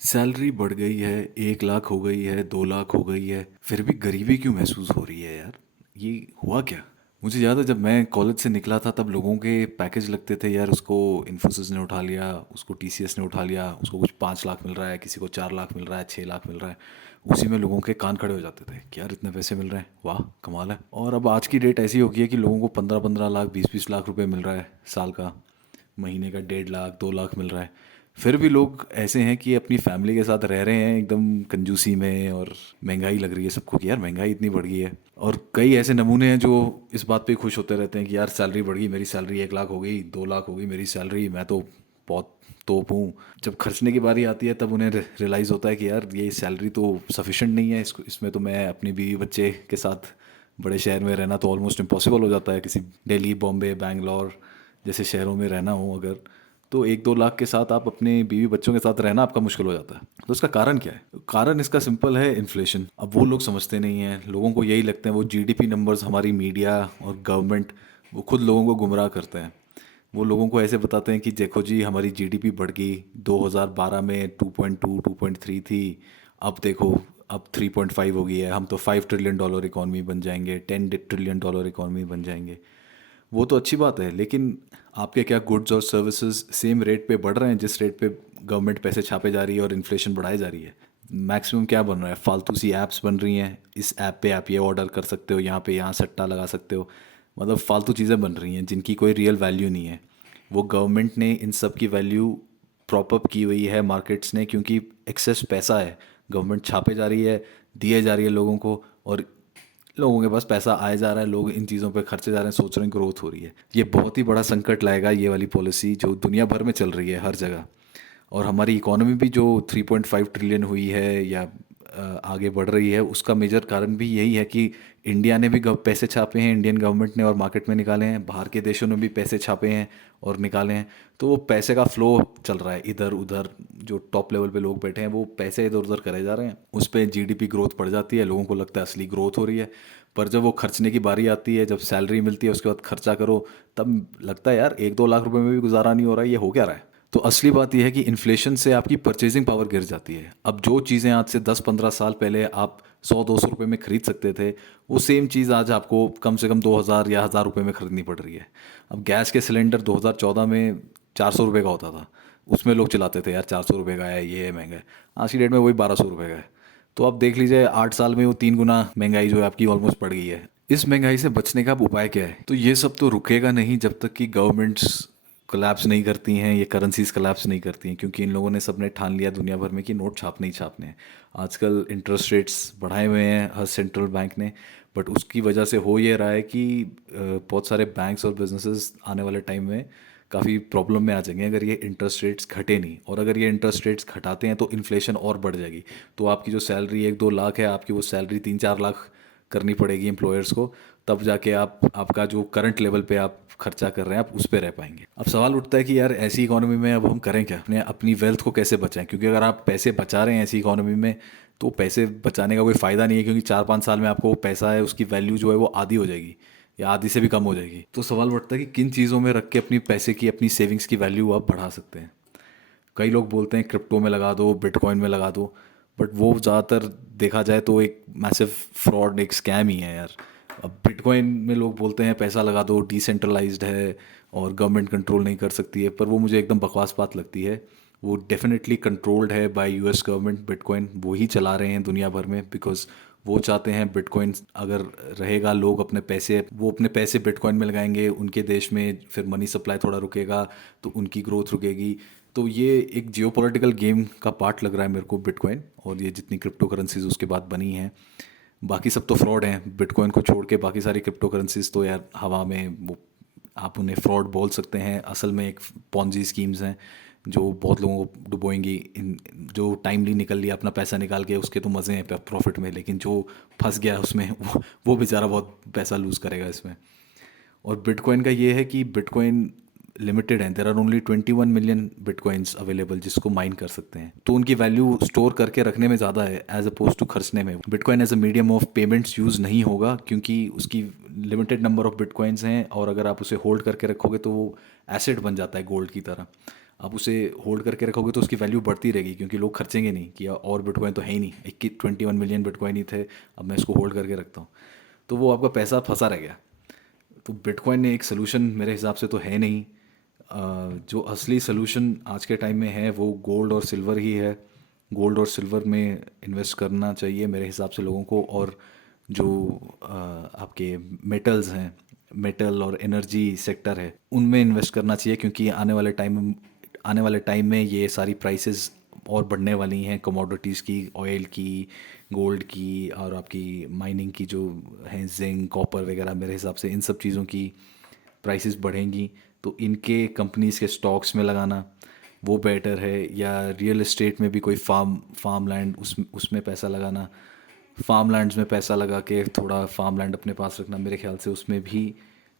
Salary बढ़ गई है, 1 लाख हो गई है, 2 लाख हो गई है, फिर भी गरीबी क्यों महसूस हो रही है यार? ये हुआ क्या? मुझे याद है जब मैं कॉलेज से निकला था तब लोगों के पैकेज लगते थे यार, उसको इन्फोसिस ने उठा लिया, उसको टीसीएस ने उठा लिया, उसको कुछ 5 लाख मिल रहा है, किसी को 4 लाख मिल रहा है, 6 लाख मिल रहा है। उसी में लोगों के कान खड़े हो जाते थे कि यार इतने पैसे मिल रहे हैं, वाह कमाल है। और अब आज की डेट ऐसी हो गई है कि लोगों को 15-15 लाख, 20-20 लाख रुपए मिल रहा है साल का। महीने का 1.5 लाख, 2 लाख मिल रहा है। फिर भी लोग ऐसे हैं कि अपनी फैमिली के साथ रह रहे हैं एकदम कंजूसी में, और महंगाई लग रही है सबको कि यार महंगाई इतनी बढ़ गई है। और कई ऐसे नमूने हैं जो इस बात पे खुश होते रहते हैं कि यार सैलरी बढ़ गई, मेरी सैलरी 1 लाख हो गई, 2 लाख हो गई मेरी सैलरी, मैं तो बहुत तोप हूँ। जब खर्चने की बारी आती है तब उन्हें रियलाइज़ होता है कि यार ये सैलरी तो सफिशेंट नहीं है, इसको इसमें तो मैं अपनी बीवी बच्चे के साथ बड़े शहर में रहना तो ऑलमोस्ट इम्पॉसिबल हो जाता है। किसी दिल्ली, बॉम्बे, बैंगलोर जैसे शहरों में रहना हो अगर, तो 1-2 लाख के साथ आप अपने बीवी बच्चों के साथ रहना आपका मुश्किल हो जाता है। तो इसका कारण क्या है? कारण इसका सिंपल है, इन्फ्लेशन। अब वो लोग समझते नहीं हैं, लोगों को यही लगता है, वो जीडीपी नंबर्स हमारी मीडिया और गवर्नमेंट वो खुद लोगों को गुमराह करते हैं। वो लोगों को ऐसे बताते हैं कि देखो जी हमारी जीडीपी बढ़ गई, 2012 में 2.2 2.3 थी, अब देखो अब 3.5 हो गई है, हम तो $5 ट्रिलियन इकॉनमी बन जाएंगे, $10 ट्रिलियन इकॉनमी बन जाएंगे। वो तो अच्छी बात है, लेकिन आपके क्या गुड्स और सर्विसेज सेम रेट पे बढ़ रहे हैं जिस रेट पे गवर्नमेंट पैसे छापे जा रही है और इन्फ्लेशन बढ़ाई जा रही है? मैक्सिमम क्या बन रहा है? फालतू सी ऐप्स बन रही हैं, इस ऐप पे आप ये ऑर्डर कर सकते हो, यहाँ पे यहाँ सट्टा लगा सकते हो। मतलब फालतू चीज़ें बन रही हैं जिनकी कोई रियल वैल्यू नहीं है। वो गवर्नमेंट ने इन सब की वैल्यू प्रॉप अप की हुई है मार्केट्स ने, क्योंकि एक्सेस पैसा है, गवर्नमेंट छापे जा रही है, दिए जा रही है लोगों को, और लोगों के पास पैसा आए जा रहा है, लोग इन चीज़ों पे खर्चे जा रहे हैं, सोच रहे हैं ग्रोथ हो रही है। ये बहुत ही बड़ा संकट लाएगा ये वाली पॉलिसी जो दुनिया भर में चल रही है हर जगह। और हमारी इकोनॉमी भी जो 3.5 ट्रिलियन हुई है या आगे बढ़ रही है, उसका मेजर कारण भी यही है कि इंडिया ने भी पैसे छापे हैं, इंडियन गवर्नमेंट ने, और मार्केट में निकाले हैं। बाहर के देशों ने भी पैसे छापे हैं और निकाले हैं। तो वो पैसे का फ्लो चल रहा है इधर उधर, जो टॉप लेवल पे लोग बैठे हैं वो पैसे इधर उधर करे जा रहे हैं, उस पर जीडीपी ग्रोथ बढ़ जाती है, लोगों को लगता है असली ग्रोथ हो रही है। पर जब वो खर्चने की बारी आती है, जब सैलरी मिलती है उसके बाद खर्चा करो, तब लगता है यार 1-2 लाख रुपए में भी गुजारा नहीं हो रहा है, ये हो क्या रहा है? तो असली बात यह है कि इन्फ्लेशन से आपकी परचेजिंग पावर गिर जाती है। अब जो चीज़ें आज से 10-15 साल पहले आप 100-200 रुपये में खरीद सकते थे, वो सेम चीज़ आज आपको कम से कम 2000 या 1000 रुपये में खरीदनी पड़ रही है। अब गैस के सिलेंडर 2014 में 400 रुपये का होता था, उसमें लोग चलाते थे यार 400 रुपये का है, ये है महंगा है। आज की डेट में वही 1200 रुपये का है। तो आप देख लीजिए 8 साल में वो 3 गुना महंगाई जो है आपकी ऑलमोस्ट बढ़ गई है। इस महंगाई से बचने का अब उपाय क्या है? तो ये सब तो रुकेगा नहीं जब तक कि गवर्नमेंट्स कोलैप्स नहीं करती हैं, ये करेंसीज कोलैप्स नहीं करती हैं, क्योंकि इन लोगों ने सबने ठान लिया दुनिया भर में कि नोट छापने ही छापने हैं। आजकल इंटरेस्ट रेट्स बढ़ाए हुए हैं हर सेंट्रल बैंक ने, बट उसकी वजह से हो ये रहा है कि बहुत सारे बैंक्स और बिजनेसेस आने वाले टाइम में काफ़ी प्रॉब्लम में आ जाएंगे अगर ये इंटरेस्ट रेट्स घटे नहीं। और अगर ये इंटरेस्ट रेट्स घटाते हैं तो इन्फ्लेशन और बढ़ जाएगी। तो आपकी जो सैलरी 1-2 लाख है, आपकी वो सैलरी 3-4 लाख करनी पड़ेगी एम्प्लॉयर्स को, तब जाके आप आपका जो करंट लेवल पे आप खर्चा कर रहे हैं आप उस पे रह पाएंगे। अब सवाल उठता है कि यार ऐसी इकोनॉमी में अब हम करें क्या, अपने अपनी वेल्थ को कैसे बचाएं? क्योंकि अगर आप पैसे बचा रहे हैं ऐसी इकोनॉमी में, तो पैसे बचाने का कोई फ़ायदा नहीं है, क्योंकि 4-5 साल में आपको वो पैसा है उसकी वैल्यू जो है वो आधी हो जाएगी या आधी से भी कम हो जाएगी। तो सवाल उठता है कि किन चीज़ों में रख के अपनी पैसे की, अपनी सेविंग्स की वैल्यू आप बढ़ा सकते हैं। कई लोग बोलते हैं क्रिप्टो में लगा दो, बिटकॉइन में लगा दो, बट वो ज़्यादातर देखा जाए तो एक मैसिव फ्रॉड, एक स्कैम ही है यार। अब बिटकॉइन में लोग बोलते हैं पैसा लगा दो, डिसेंट्रलाइज्ड है और गवर्नमेंट कंट्रोल नहीं कर सकती है, पर वो मुझे एकदम बकवास बात लगती है। वो डेफिनेटली कंट्रोल्ड है बाय यूएस गवर्नमेंट। बिटकॉइन वो ही चला रहे हैं दुनिया भर में, बिकॉज वो चाहते हैं बिटकॉइन अगर रहेगा, लोग अपने पैसे, वो अपने पैसे बिटकॉइन में लगाएंगे, उनके देश में फिर मनी सप्लाई थोड़ा रुकेगा तो उनकी ग्रोथ रुकेगी। तो ये एक जियोपॉलिटिकल गेम का पार्ट लग रहा है मेरे को बिटकॉइन, और ये जितनी क्रिप्टो करेंसीज उसके बाद बनी हैं, बाकी सब तो फ्रॉड हैं। बिटकॉइन को छोड़ के बाकी सारी क्रिप्टो करेंसीज तो यार हवा में, वो आप उन्हें फ्रॉड बोल सकते हैं, असल में एक पॉन्जी स्कीम्स हैं जो बहुत लोगों को डुबोएंगी। इन जो टाइमली निकल लिया अपना पैसा निकाल के, उसके तो मज़े हैं प्रॉफिट में, लेकिन जो फंस गया उसमें वो बेचारा बहुत पैसा लूज़ करेगा इसमें। और बिटकॉइन का ये है कि बिटकॉइन लिमिटेड हैं, there are only 21 million bitcoins available जिसको माइन कर सकते हैं। तो उनकी वैल्यू स्टोर करके रखने में ज़्यादा है एज अपोज टू खर्चने में। Bitcoin as a medium of payments use नहीं होगा क्योंकि उसकी लिमिटेड नंबर ऑफ बिटकॉइंस हैं, और अगर आप उसे होल्ड करके रखोगे तो वो एसेट बन जाता है गोल्ड की तरह। आप उसे होल्ड करके रखोगे तो उसकी वैल्यू बढ़ती रहेगी, क्योंकि लोग खर्चेंगे नहीं कि और बिटकॉइन तो है ही नहीं, 21 मिलियन बिटकॉइन ही थे, अब मैं इसको होल्ड करके रखता हूँ। तो वो आपका पैसा फंसा रह गया। तो बिटकॉइन ने एक सोल्यूशन मेरे हिसाब से तो है नहीं। जो असली सोल्यूशन आज के टाइम में है वो गोल्ड और सिल्वर ही है। गोल्ड और सिल्वर में इन्वेस्ट करना चाहिए मेरे हिसाब से लोगों को। और जो आपके मेटल्स हैं, मेटल और एनर्जी सेक्टर है, उनमें इन्वेस्ट करना चाहिए, क्योंकि आने वाले टाइम में ये सारी प्राइसेस और बढ़ने वाली हैं, कमोडिटीज़ की, ऑयल की, गोल्ड की, और आपकी माइनिंग की जो हैं, जिंक, कॉपर वगैरह। मेरे हिसाब से इन सब चीज़ों की प्राइसेस बढ़ेंगी, तो इनके कंपनीज़ के स्टॉक्स में लगाना वो बेटर है। या रियल एस्टेट में भी कोई फार्म लैंड, उसमें पैसा लगाना, फार्म लैंड्स में पैसा लगा के थोड़ा फार्म लैंड अपने पास रखना, मेरे ख्याल से उसमें भी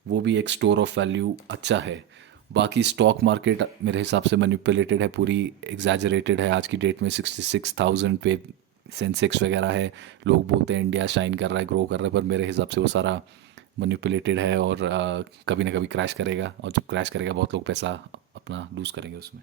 वो भी एक स्टोर ऑफ वैल्यू अच्छा है। बाकी स्टॉक मार्केट मेरे हिसाब से मैनिपुलेटेड है, पूरी एग्जैजरेटेड है। आज की डेट में 66,000 पे सेंसेक्स वगैरह है। लोग बोलते हैं इंडिया शाइन कर रहा है, ग्रो कर रहा है, पर मेरे हिसाब से वो सारा मैनिपुलेटेड है, और कभी ना कभी क्रैश करेगा, और जब क्रैश करेगा बहुत लोग पैसा अपना लूज़ करेंगे उसमें।